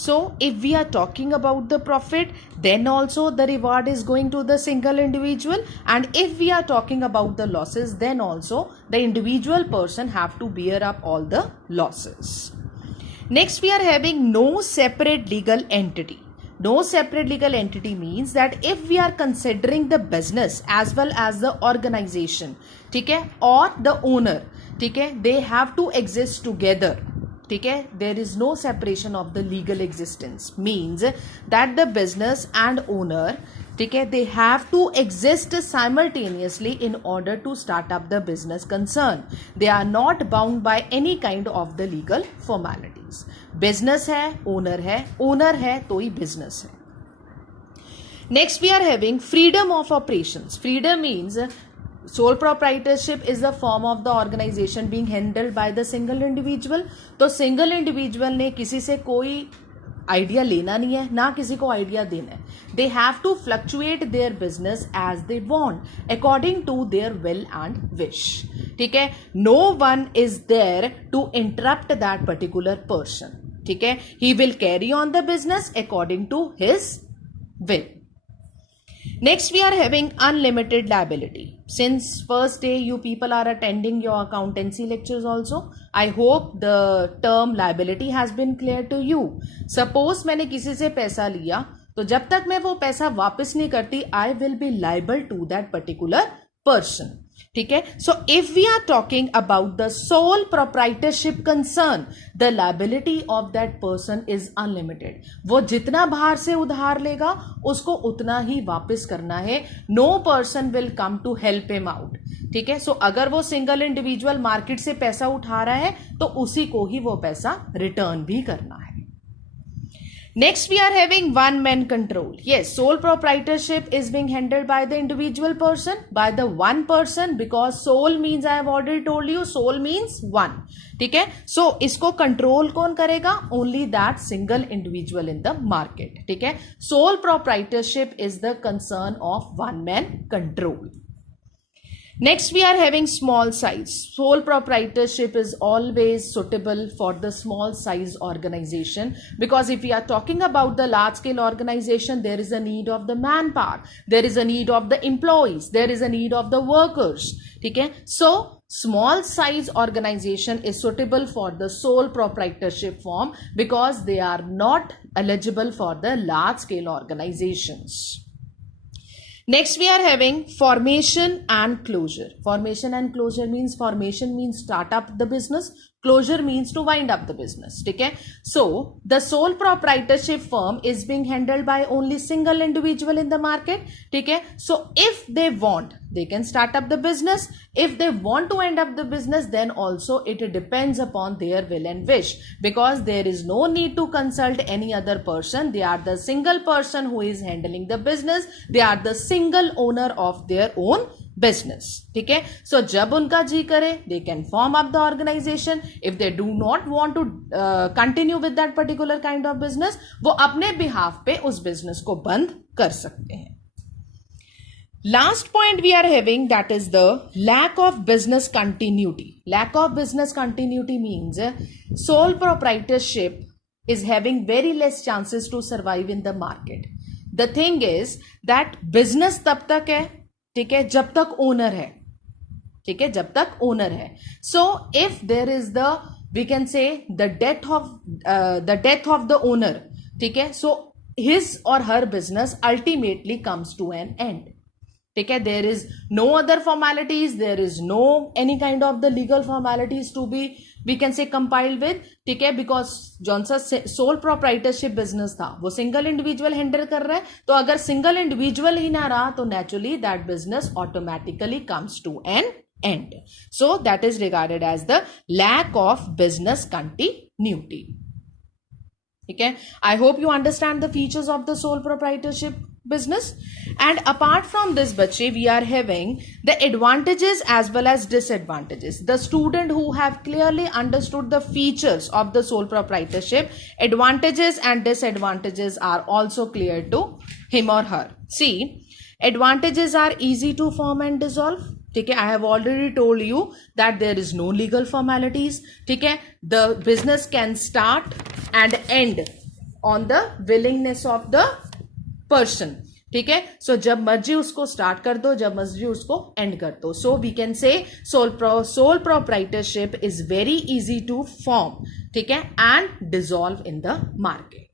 So if we are talking about the profit, then also the reward is going to the single individual, and if we are talking about the losses, then also the individual person have to bear up all the losses. Next we are having no separate legal entity. No separate legal entity means that if we are considering the business as well as the organization, ठीक है, or the owner, ठीक है, they have to exist together, ठीक है, there is no separation of the legal existence, means that the business and owner, ठीक है, they have to exist simultaneously in order to start up the business concern. They are not bound by any kind of the legal formalities. Business है, owner है तो ही business है. Next we are having freedom of operations. Freedom means sole proprietorship is the form of the organization being handled by the single individual. तो single individual ने किसी से कोई idea लेना नहीं है, ना किसी को आइडिया देना है. They have to fluctuate their business as they want according to their will and wish. ठीक है, no one is there to interrupt that particular person. ठीक है, he will carry on the business according to his will. Next we are having unlimited liability. Since first day you people are attending your accountancy lectures also, I hope the term liability has been clear to you. Suppose मैंने किसी से पैसा लिया, तो जब तक मैं वो पैसा वापस नहीं करती, I will be liable to that particular person. ठीक है, so if we are talking about the sole proprietorship concern, the liability of that person is unlimited. वो जितना बाहर से उधार लेगा उसको उतना ही वापस करना है. No person will come to help him out. ठीक है, सो अगर वो सिंगल इंडिविजुअल मार्केट से पैसा उठा रहा है तो उसी को ही वो पैसा रिटर्न भी करना है. Next we are having one man control. Yes, sole proprietorship is being handled by the individual person, by the one person, because soul means I have already told you, soul means one. ठीक है, so इसको control कौन करेगा? Only that single individual in the market. ठीक है, sole proprietorship is the concern of one man control. Next we are having small size. Sole proprietorship is always suitable for the small size organization, because if we are talking about the large scale organization, there is a need of the manpower, there is a need of the employees, there is a need of the workers. ठीक है, so small size organization is suitable for the sole proprietorship form because they are not eligible for the large scale organizations. Next we are having formation and closure. Formation and closure means, formation means start up the business, closure means to wind up the business. ठीक है, so the sole proprietorship firm is being handled by only single individual in the market. ठीक है, so if they want, they can start up the business. If they want to end up the business, then also it depends upon their will and wish, because there is no need to consult any other person. They are the single person who is handling the business. They are the single owner of their own business. ठीक है, so जब उनका जी करे, they can form up the organization. If they do not want to continue with that particular kind of business, वो अपने behalf पे उस business को बंद कर सकते हैं. Last point we are having, that is the lack of business continuity. Lack of business continuity means sole proprietorship is having very less chances to survive in the market. The thing is that business तब तक है, ठीक है, जब तक owner है. ठीक है, जब तक ओनर है. So if there is the, we can say the death of the owner, ठीक है, so his or her business ultimately comes to an end. ठीक है, there is no other formalities, there is no any kind of the legal formalities to be, we can say compiled with. ठीक है, because जौन सा sole proprietorship business था वो single individual handle कर रहा है, तो अगर सिंगल इंडिविजुअल ही ना रहा तो naturally that business automatically comes to an end. So that is regarded as the lack of business continuity. ठीक है, I hope you understand the features of the sole proprietorship business. And apart from this bache, we are having the advantages as well as disadvantages. The student who have clearly understood the features of the sole proprietorship, advantages and disadvantages are also clear to him or her. See, advantages are easy to form and dissolve. ठीक है, I have already told you that there is no legal formalities. ठीक है, the business can start and end on the willingness of the person. ठीक है, सो जब मर्जी उसको start कर दो, जब मर्जी उसको एंड कर दो. So we can say sole proprietorship is very easy to form. ठीक है, and dissolve in the market.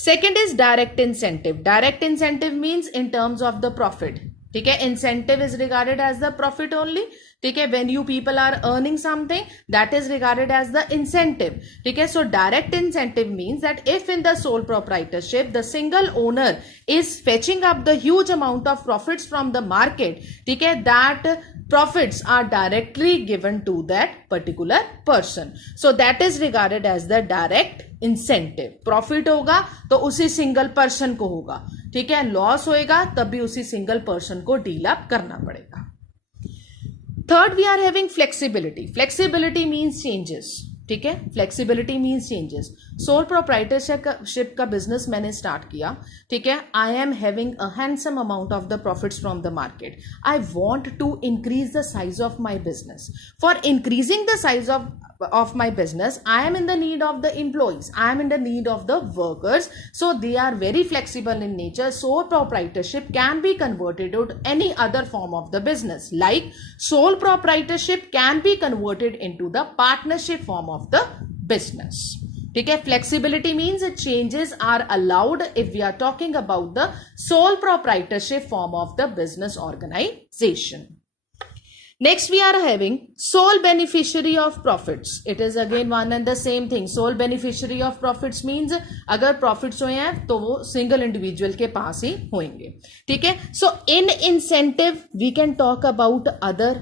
Second is direct incentive. Direct incentive means in terms of the profit. ठीक है, incentive is regarded as the profit only. ठीक है, when you people are earning something, that is regarded as the incentive. ठीक है, so direct incentive means that if in the sole proprietorship the single owner is fetching up the huge amount of profits from the market, ठीक है, that profits are directly given to that particular person. So that is regarded as the direct incentive. Profit होगा तो उसी single person को होगा. ठीक है, loss होएगा तब भी उसी सिंगल पर्सन को डील अप करना पड़ेगा. Third, we are having flexibility. Flexibility means changes. ठीक है, flexibility means changes. Sole proprietorship का बिजनेस मैंने स्टार्ट किया. ठीक है, I am having a handsome amount of the profits from the market. I want to increase the size of my business. For increasing the size of my business, I am in the need of the employees, I am in the need of the workers, so they are very flexible in nature. Sole proprietorship can be converted to any other form of the business, like sole proprietorship can be converted into the partnership form of the business. ठीक है, flexibility means changes are allowed if we are talking about the sole proprietorship form of the business organization. Next, we are having sole beneficiary of profits. It is again one and the same thing. Sole beneficiary of profits means अगर profits हुए हैं तो वो single individual के पास ही होंगे. ठीक है, so in incentive we can talk about other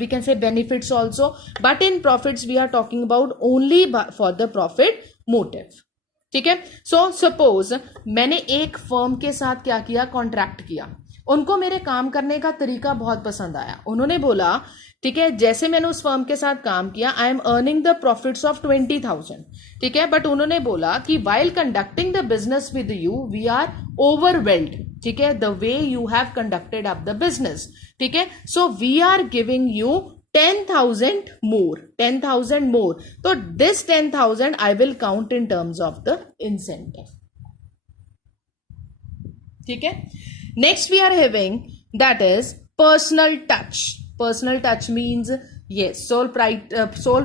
we can say benefits also, but in profits we are talking about only for the profit motive. ठीक है, so suppose मैंने एक firm के साथ क्या किया, कॉन्ट्रैक्ट किया. उनको मेरे काम करने का तरीका बहुत पसंद आया. उन्होंने बोला ठीक है, जैसे मैंने उस फर्म के साथ काम किया, I am earning the profits of 20,000. ठीक है, बट उन्होंने बोला कि while conducting the business with you we are overwhelmed. ठीक है, the way you have conducted up the business. ठीक है, so we are giving you 10,000 more. 10,000 more. तो this 10,000 I will count in terms of the incentive. ठीक है, next we are having that is personal touch. Personal touch means yes, sole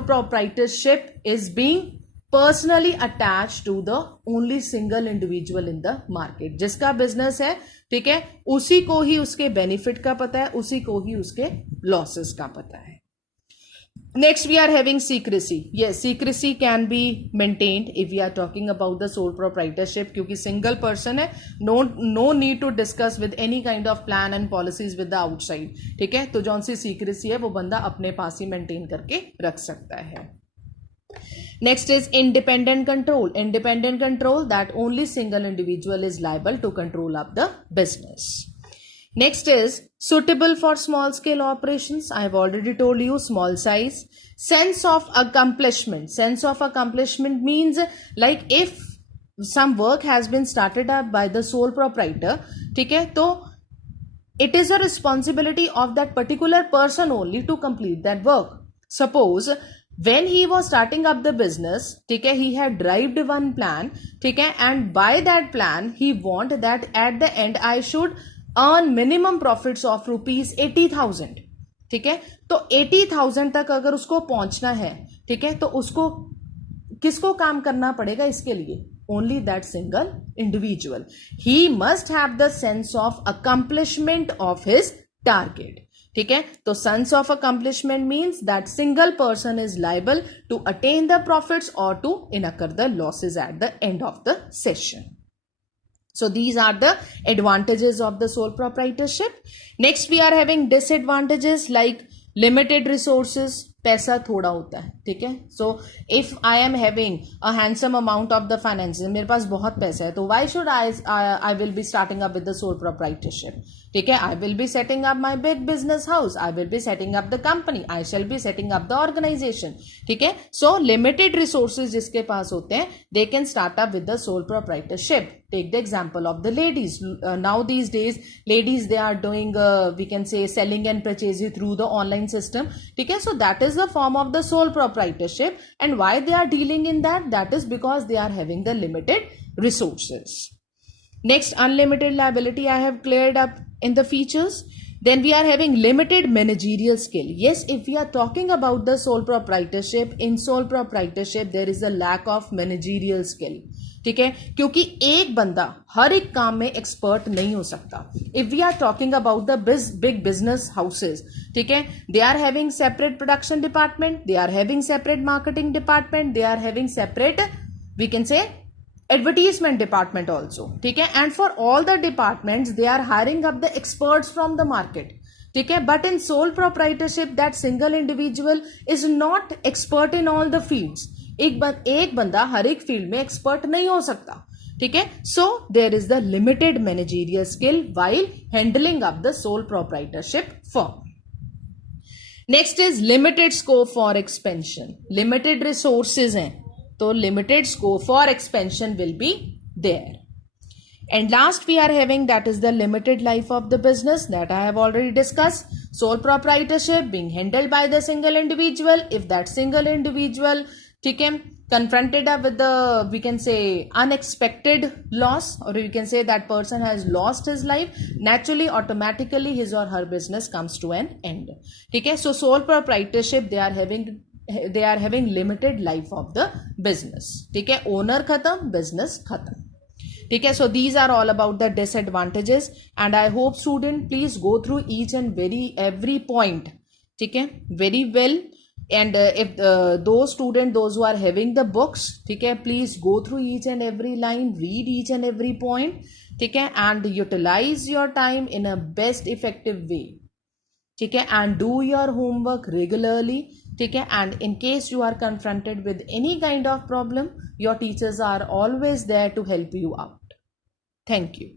proprietorship is being personally attached to the only single individual in the market. जिसका business है, ठीक है, उसी को ही उसके benefit का पता है, उसी को ही उसके लॉसेस का पता है. Next, we are having secrecy. Yes, secrecy can be maintained if we are talking about the sole proprietorship, क्योंकि single person है, no need to discuss with any kind of plan and policies with the outside. ठीक है, तो जौन सी secrecy है वो बंदा अपने पास ही maintain करके रख सकता है. Next is independent control. Independent control, that only single individual is liable to control up the business. Next is suitable for small scale operations. I have already told you, small size. Sense of accomplishment. Sense of accomplishment means like if some work has been started up by the sole proprietor, ठीक है, तो it is a responsibility of that particular person only to complete that work. Suppose when he was starting up the business, ठीक है, he had derived one plan, ठीक है, and by that plan he want that at the end I should earn minimum profits of ₹80,000. ठीक है, तो 80,000 तक अगर उसको पहुंचना है, ठीक है, तो उसको किसको काम करना पड़ेगा इसके लिए? Only that single individual. He must have the sense of accomplishment of his target. ठीक है, तो sense of accomplishment means that single person is liable to attain the profits or to incur the losses at the end of the session. So these are the advantages of the sole proprietorship. Next, we are having disadvantages like limited resources. पैसा थोड़ा होता है. ठीक है, so if I am having a handsome amount of the finances, मेरे पास बहुत पैसा है, तो why should I will be starting up with the sole proprietorship. ठीक है, I will be setting up my big business house, I will be setting up the company, I shall be setting up the organization. ठीक है, so limited resources जिसके पास होते हैं, they can start up with the sole proprietorship. take the example of the ladies. Now these days ladies, they are doing we can say selling and purchasing through the online system. Okay, so that is the form of the sole proprietorship. And why they are dealing in that? That is because they are having the limited resources. Next, unlimited liability I have cleared up in the features. Then we are having limited managerial skill. Yes, if we are talking about the sole proprietorship, in sole proprietorship there is a lack of managerial skill. ठीक है, क्योंकि एक बंदा हर एक काम में expert नहीं हो सकता. If we are talking about the big business houses, ठीक है, they are having separate production department, they are having separate marketing department, they are having separate we can say advertisement department also. ठीक है, and for all the departments they are hiring up the experts from the market. ठीक है, but in sole proprietorship that single individual is not expert in all the fields. एक बंदा हर एक field में expert नहीं हो सकता. ठीक है, so there is the limited managerial skill while handling up the sole proprietorship firm. Next is limited scope for expansion. Limited resources हैं, तो limited scope for expansion will be there. And last we are having, that is the limited life of the business that I have already discussed. Sole proprietorship being handled by the single individual. If that single individual, ठीक है, confronted up with the, we can say, unexpected loss, or we can say that person has lost his life, naturally automatically his or her business comes to an end. ठीक है, so sole proprietorship they are having limited life of the business. ठीक है, owner खत्म, business खत्म. ठीक है, so these are all about the disadvantages, and I hope student please go through each and every point. ठीक है, very well. And if those who are having the books, ठीक है, please go through each and every line, read each and every point. ठीक है, and utilize your time in a best effective way. ठीक है, and do your homework regularly. ठीक है, and in case you are confronted with any kind of problem, your teachers are always there to help you out. Thank you.